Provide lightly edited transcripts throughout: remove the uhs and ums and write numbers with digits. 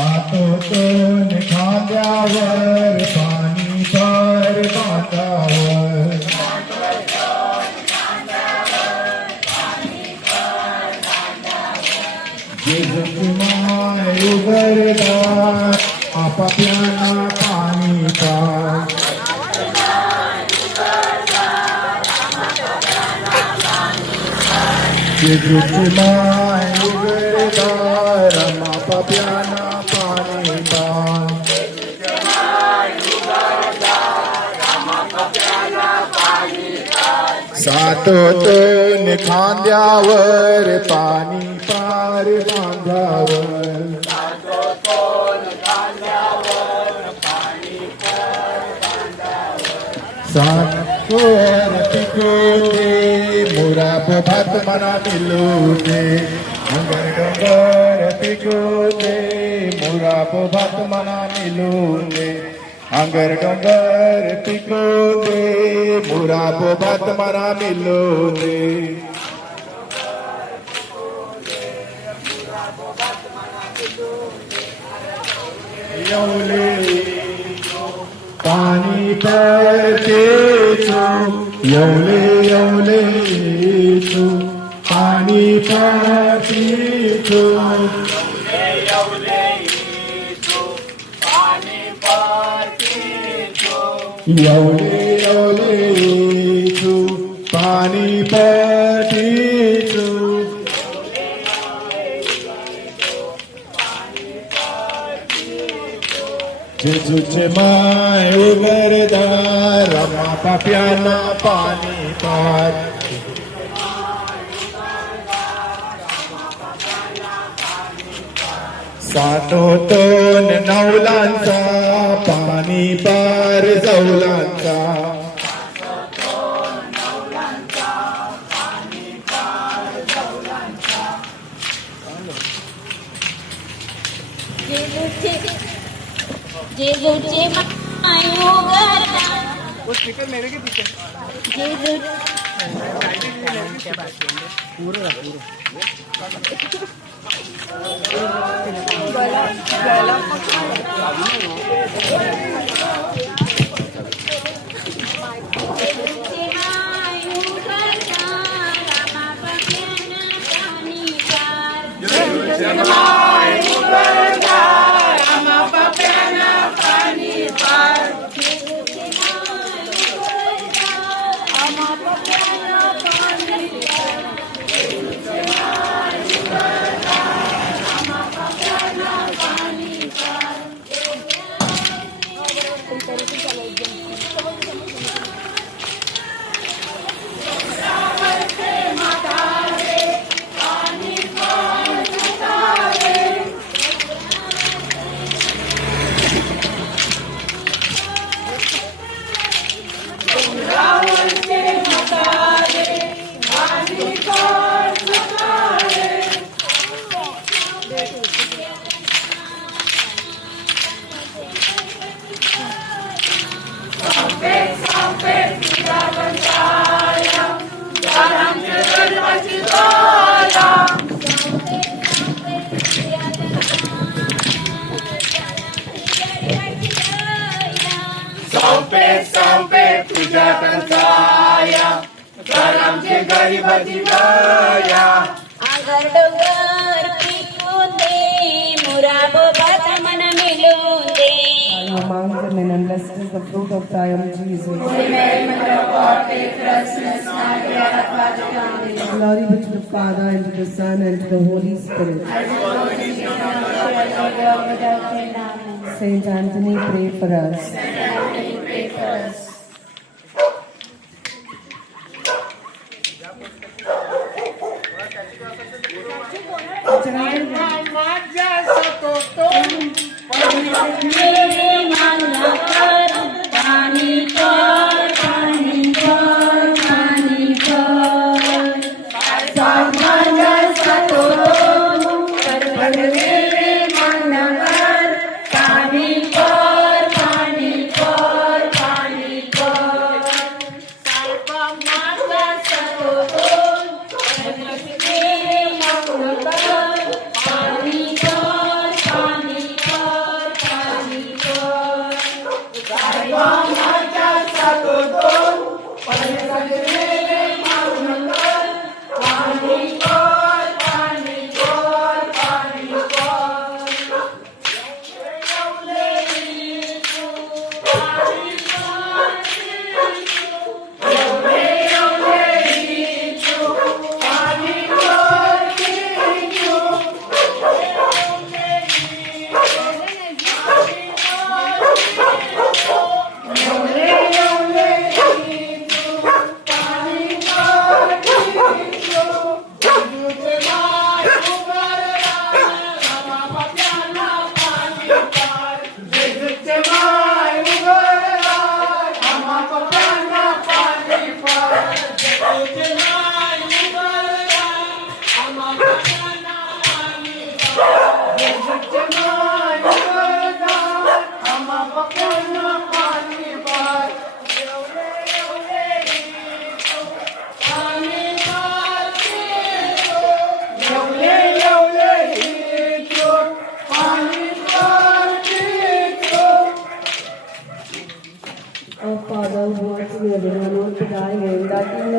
सातोतून खांद्यावर पाणी भर बांधावर जेजूची माय उघडदार आपापल्याला पाणी पाज जेजूची माय उघडदार आपापल्याला पाणी पाज सातोतून खांद्यावर पाणी पार बांधावर सातोर पिकोते मुराब भात मना मिलूते अंगर डोंगर पिकोते मुराब भात मना मिलूते अंगर डोंगर पिकोते मुराब भात मना मिलूते यौले पाणी पडते यौले यौले तू पाणी पडते यौले यौले तू पाणी पडते जेजूचे माय उघडदार आपापल्याला पाणी पार साठोतून नवलांचा पाणी पार जवलांचा जेजूचे माय उघडदार वो स्पीकर मेरे के पीछे जेजू संपे तुझ्या टंचाया तर आमचे गरिबाची दया आगर डोंगर पिकून दे मुराब भात मन मिळून दे. Among them and blessed is the fruit of thy womb, Jesus. Glory be to the Father, and to the Son, and to the Holy Spirit. Saint Anthony, pray for us. पाणी पर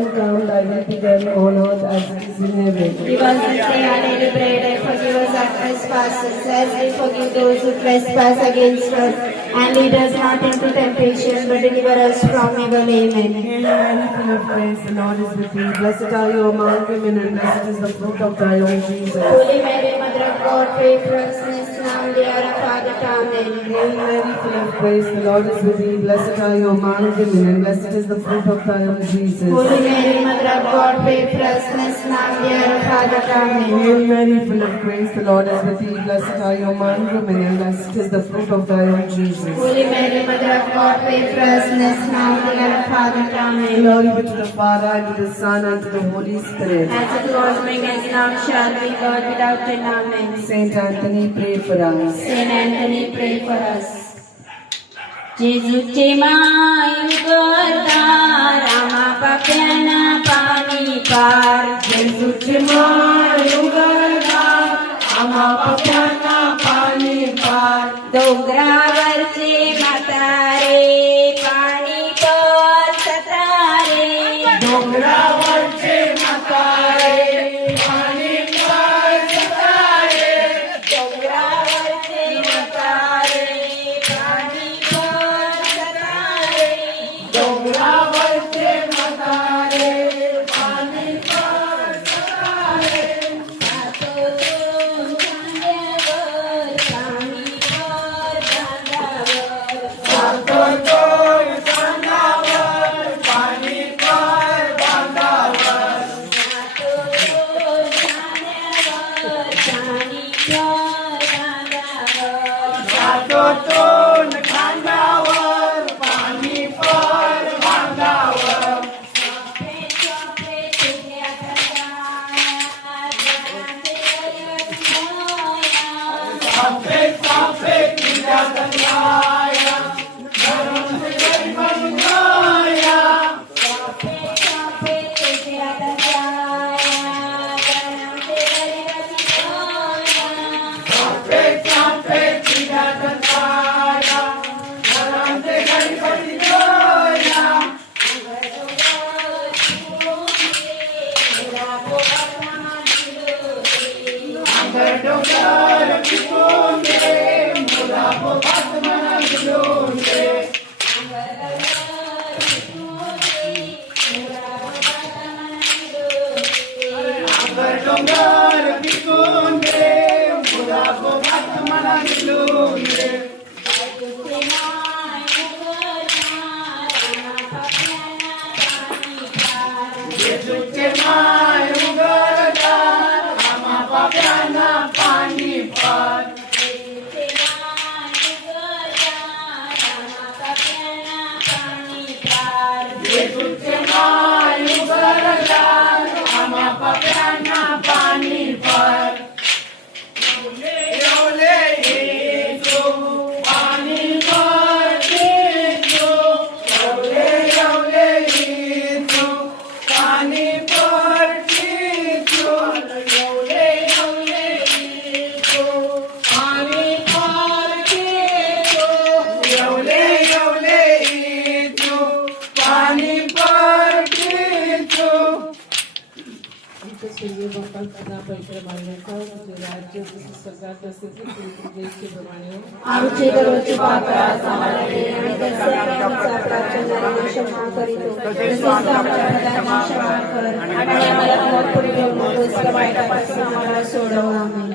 kingdom come, thy will be done on earth as it is in heaven. Give us this day our daily bread, and forgive us our trespasses, as we forgive those who trespass against us. And lead us not into temptation, but deliver us from evil. Amen. Hail Mary, full of grace, the Lord is with thee. Blessed are you among women, and blessed is the fruit of thy womb, Jesus. Holy Mary, Mother of God, pray for us sinners now and the hour of our death. Amen. Hail Mary, full of grace, the Lord is with thee. Blessed are you among women, and blessed is the fruit of thy womb, Jesus. Holy Mary, Mother of God, pray for us sinners now and the hour of our death. Amen. Hail Mary, full of grace, the Lord is with thee. Blessed are you among women, and blessed is the fruit of thy womb, Jesus. Holy Mary, Mother of God, pray for us sinners now and the hour of our death. Amen. Glory be to the Father, and to the Son, and to the Holy Spirit. As it was, being, now, shall be, God without end. Amen. Saint Anthony, pray for us. Saint Anthony, pray for us. जेजूचे मायू करता रामा पाप्याना पाणी पार. जेजूचे मायू करता आम्हा पाप्यांना पाणी पार. डोंगरावरचे म्हातारे पाणी पर सतारे. डोंगरावरचे म्हातारे पाणी पार सतारे. डोंगरावरचे म्हातारे पाणी पर सतारे. डोंगरावरचे म्हातारे पाणी पार सतारे. हातोतून खांद्यावर पाणी पर बांधावर. हातोतून खांद्यावर पाणी पार बांधावर. हातोतून खांद्यावर पाणी पर बांधावर. हातोतून खांद्यावर पाणी पार बांधावर. चोपे चोपे तुझ्या सापे सापे तुझ्या गंगाया धरम गंगाया. चोपे चोपे तुझ्या सापे सापे तुझ्या गंगाया धरम गणपती गोया. आंगर डोंगर पिकून दे मुलाबो भात मना भिजवून दे. आंगर डोंगर पिकून दे मुलाबो भात मना भिजवून दे. जेजूचे माय उघडता आम्हा पाप्यांना पाणी पार. जेजूचे माय उघडता आम्हा पाप्यांना पाणी पार. येवले येजू पाणी पार येजू. येवले येवले येजू पाणी पार येजू. येवले येवले येजू पाणी पार येजू. येवले येवले येजू पाणी पार येजू. आमचे दररोजचे पात्र आज आम्हाला दे, आणि तसे आम्ही आमचा अपराध करणाऱ्यांना क्षमा करीतो, तसेच आमच्या अपराधांना क्षमा कर, आणि आम्हाला मोह पुढे घेऊन नकोस, तर वाईटापासून आम्हाला सोडव. आमेन.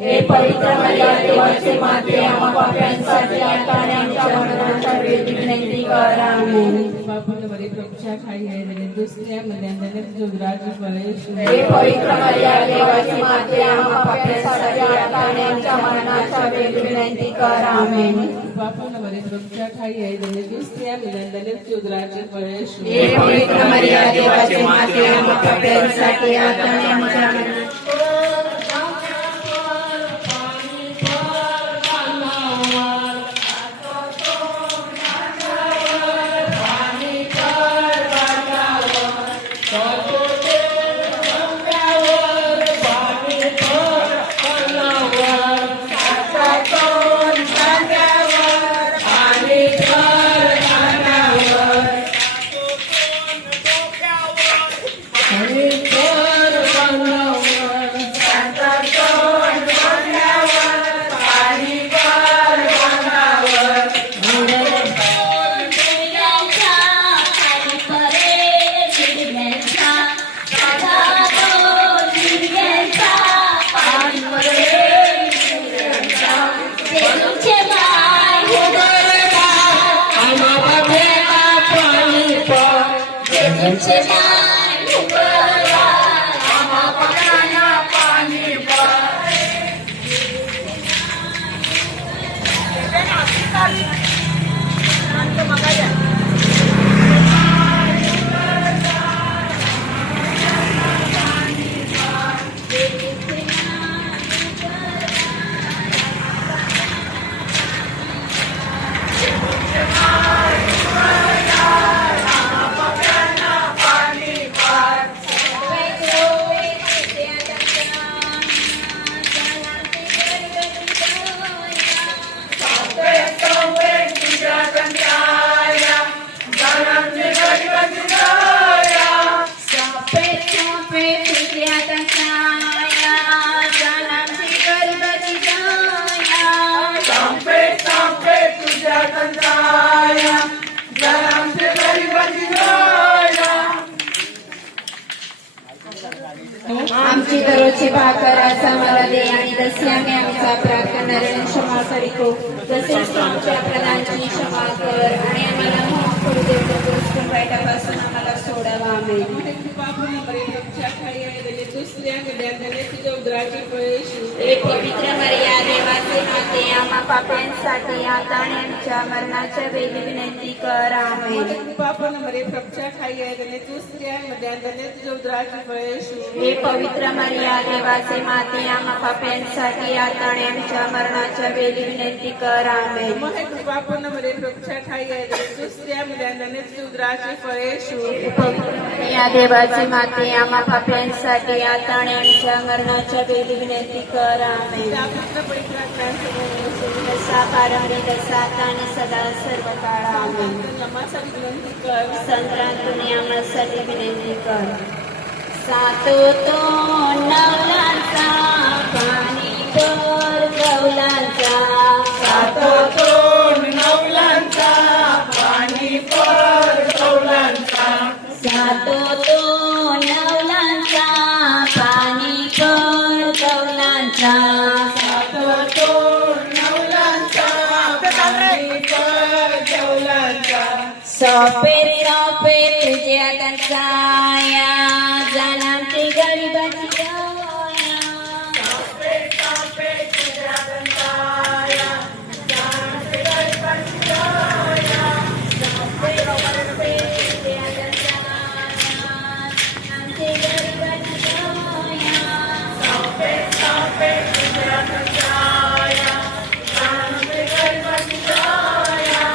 हे पवित्र मरिया, देवाचे माते, आम्हा पाप्यांसाठी आता आणि आमच्या मरणाच्या वेळी विनंती कर. आमेन. हे पवित्र मरिया, देवाची माते, आम्हा पाप्यांसाठी आता आणि आमच्या मरणाच्या वेळी विनंती कर. आमेन. हे पवित्र मरिया, देवाची माते, आम्हा पाप्यांसाठी आता आणि आमच्या पाणी पार आमची दररोजची भाकर आज आम्हाला दे आणि जसे आम्ही आमचा अपराध करणाऱ्यांना क्षमा करीतो तसेच तू आमच्या अपराधांची क्षमा कर आणि आम्हाला माफ करू दे दुष्ट वाईटापासून आम्हाला सोडावा आमेन. हे पवित्र मरिया देवाचे माते आम्हा पाप्यांसाठी आता आणि आमच्या मरणाच्या वेळी विनंती कर आमेन. हे पवित्र मरिया देवाचे माते आम्हा पाप्यांसाठी आता आणि आमच्या मरणाच्या वेळी विनंती कर आमेन. या देवाची माते आम्हा पाप्यांसाठी आता आणि आमच्या मरणाच्या वेळी विनंती कर आमेन. तसा पारंबरी तसा आता आणि सदा सर्व काळ आमेन. संत्रांतून आम्हासाठी विनंती कर. सातो तो नवलांचा पाणी कर गवलांचा सातो तो नवलांचा पाणी पर कौलांचा सातो तो नवलांचा पाणी कर गवलांचा सातो तो नवलांचा पाणी पर कौलांचा सोपे सोपे तुझ्या कंसाया जनांची गरिबाची जाया सापे सापे तुझ्या गंधाया जाणते गरीबाची जाया सोपे सोपे तुझ्या कंसाया जनांची गरिबाची जाया सापे सापे तुझ्या गंधाया जाणते गरीबाची जाया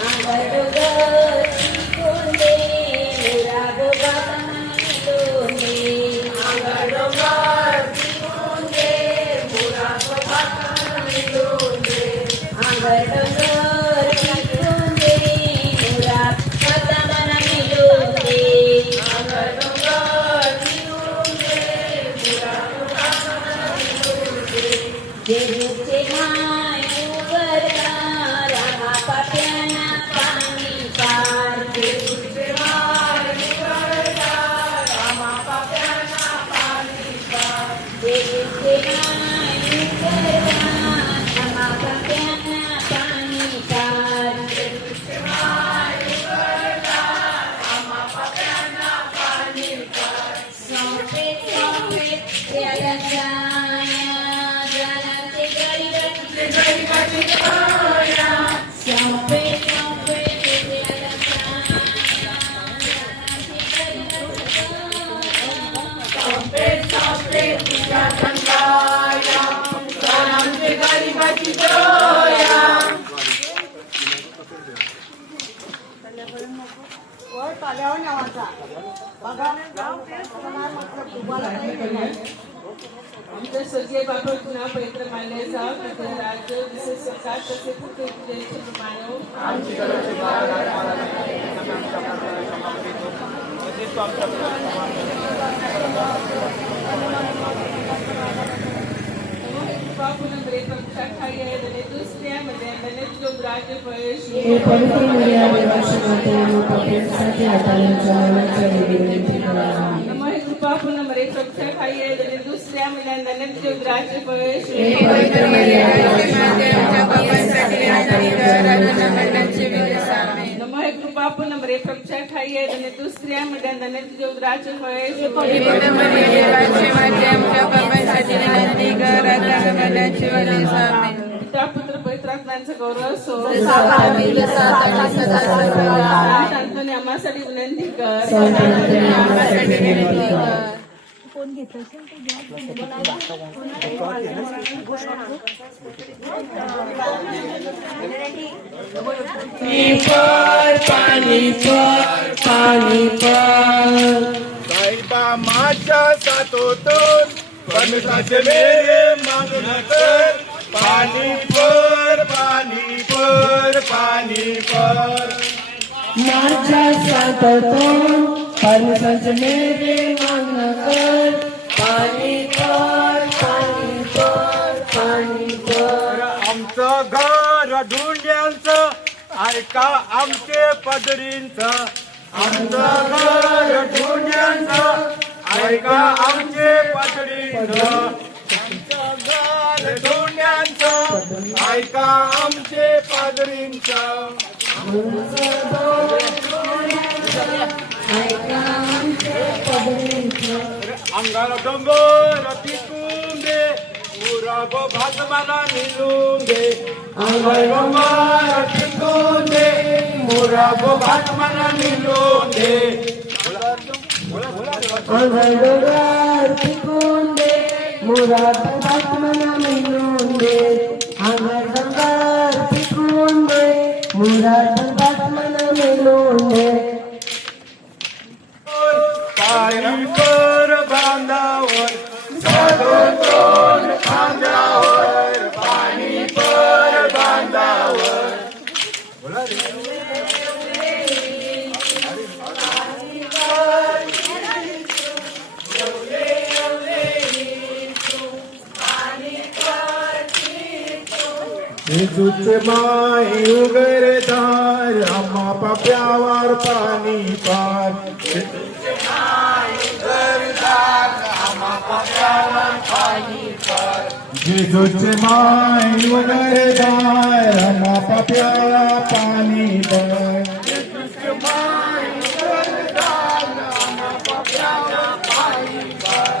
अंगडोगर चिकोंडे मुरागोबा कमलोंडे अंगडोगर तिरुंगे मुरागोबा कमलोंगे अंगडोगर चिकोंडे मुरागोबा कमलोंडे अंगडोगर तिरुंगे मुरागोबा कमलोंगे देवचे माय उघडता रामा पाप्याना पाणी पार तुझे माय उघडता रामा पाप्यांना पाणी पार देवचे माय उघडता रामा पाप्याना पाणी पार तुझे माय उघडता रामा पाप्यांना पाणी पार सोपे सोपे त्याला जाया जनाचे गरिबाची गरीबाची जाया सोपे सोपे त्याला जाया जनाचे गरिबाची सापे सापे तुझ्या गंधाया जाणते गरीबाची जाया आमच्या स्वर्गीय बाबा पुन्हा पवित्र मानले जाव तुझे राज्य जसे सरकार तसे कुठे तुझे इच्छा मानव आमची गरज हे पवित्र मरिया देवाची माते आम्हा पाप्यांसाठी आता आणि आमच्या मरणाच्या वेळी विनंती कर आमेन. हे हे पवित्र मरिया देवाची माते आम्हा पाप्यांसाठी आता आणि आमच्या मरणाच्या वेळी कृपा बापू नंबर एक प्रभुच्या ठाई आणि दुसऱ्या मिडंदाने तुझे उदराचे फळे पिता पुत्र पवित्रात्म्यांचा गौरव सो संतांनी आम्हासाठी विनंती कर साईबा माझ्या सातोतोर परमेश्वराचे मेरे मागून कर पाणी पर पाणी पर पाणी पर माझ्या सातोतोर परमेश्वराचे मेरे मागणं कर पाणी पर पाणी पर पाणी पर आमचं घर ढुंड्यांचं ऐका आमचे पदरींचं आमचं घर ढुंड्यांचं ऐका आमचे पदरींचं आमचं घर ढुंड्यांचं ऐका आमचे पदरींचं अंगाला डोंगर पिकून दे उराब भात मला निलून दे अंगाला डोंगर पिकून दे उराब भात मला निलून दे अंगडोगार पिकून दे मुराद भात मना मिळून दे अंगडोगार पिकून दे मुराद भात मना मिळून दे पाणी पर बांधावर साधोतोन खांद्यावर पाणी पर बांधावर बोला रे येशूचे माय उघडदार आम्हा पाप्यावर पाणी पार येशूचे माय उघडदार आम्हा पाप्यावर पाणी पार येशूचे माय उघडदार आम्हा पाप्यावर पाणी पार येशूचे माय उघडदार आम्हा पाप्यावर पाणी पार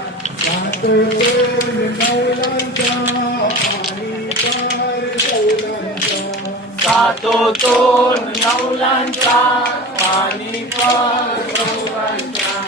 सातोतोन नवलांचा पाणी पर गौरांचा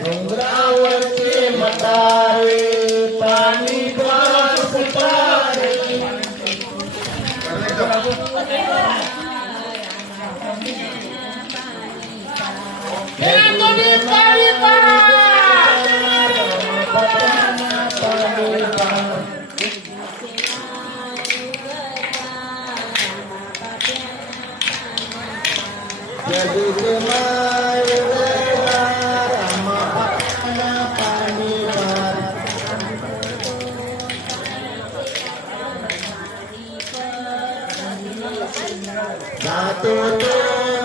डोंगरावरचे म्हातारे पाणी पर सुतारे जातो तो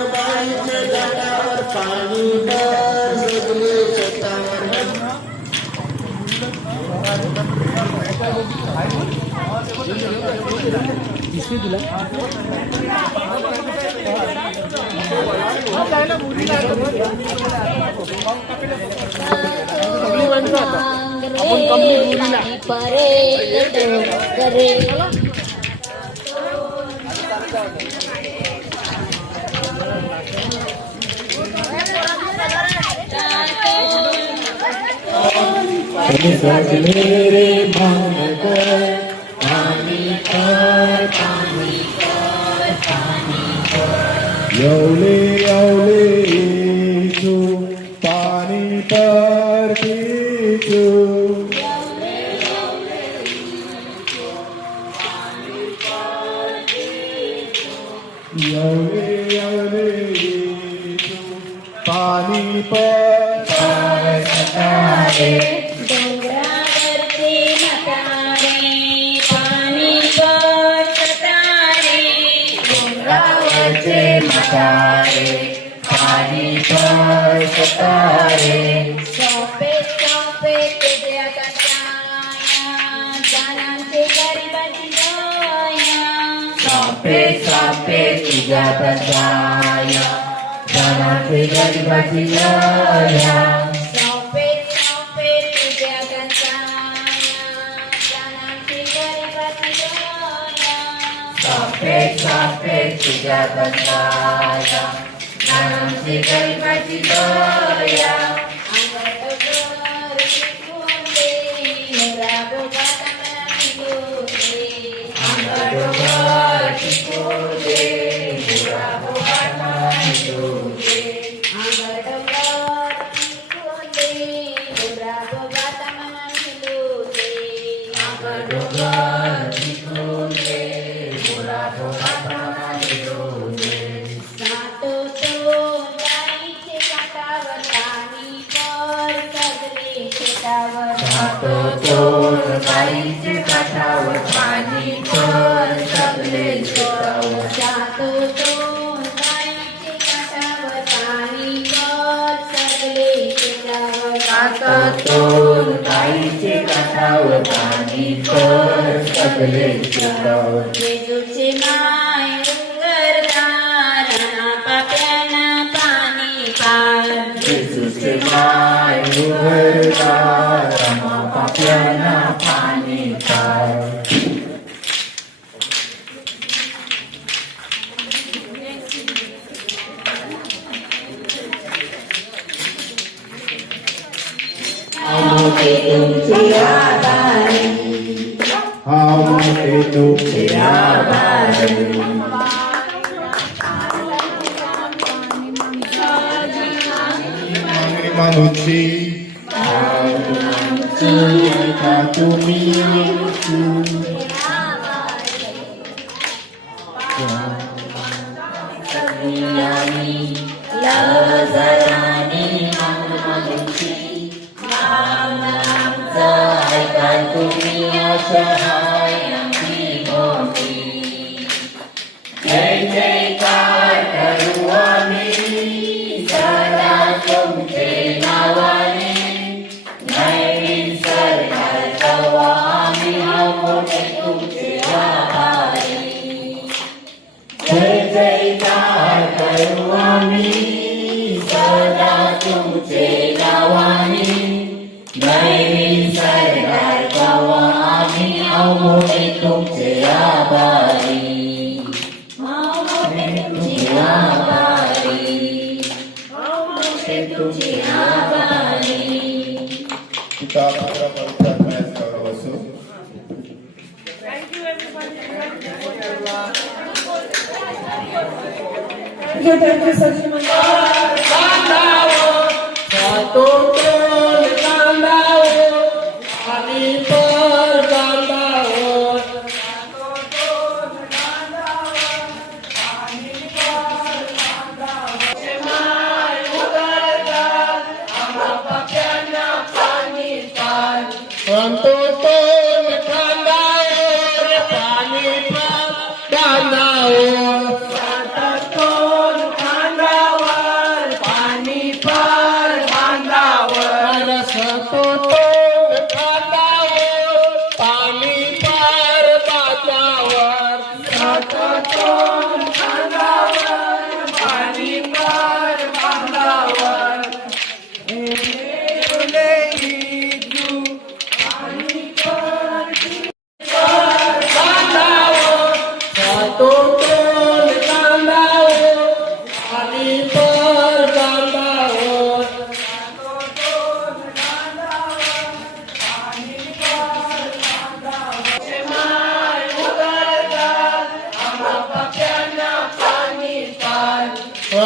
बाईच्या गटावर पाणी भर सगळे शेतावर सगळी रे पाणी परे करे मेरे मन को पानी पर यौले यौले यीशु पानी पर यीशु यौले यौले यीशु पानी पर डोंगरावरती म्हातारे पाणी पर तारे डोंगरावरचे म्हातारे पाणी पर तारे सोपे सोपे तुझ्या कथाया जानांचे गरिबाची दया सापे सापे तुझ्या कथाया जनाचे गरिबाची दया सोपे सोपे तुझ्या कथाया जानांचे गरिबाची दया सापे सापे तुझ्या कथाया जनाचे गरिबाची दया अंगडगर शिकवले राबोबा तांदळी अंगडोगर शिकवले मुराबोबांना निरोगे अंगडोगर शिकवले मुराबोबांना निरोगे सातो तो गाईचे काटावर पाणी पर सगळे शेतावर सातो तोर गाईचे काठावर पाणी पर सगळे शेतावर सातो तो गाईचे काटावर पाणी पर सगळे शेतावर सातो तोर गाईचे काठावर पाणी पर सगळे शेतावर जेजूचे माय उंगरदार पाप्याना पाणी पार येशूचे माय उघडदार आम्हा पाप्यांना पाणी पार तुमचे आभारी मोठे तुमचे आभारी मनुष्य तुम्ही जय जयकार करू आम्ही सदा तुमचे नावाने नवीन सरकार कवा आम्ही मोठे तुमचे आभारी जय जयकार करू आम्ही सदा तुमचे नावाने नवीन सरकार कवा आम्ही मोठे तुमचे आभारी पिता पुत्र पवित्र आत्म्यास गौरव असो.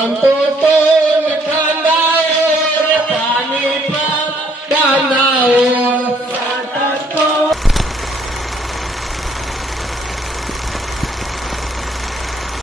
मानतो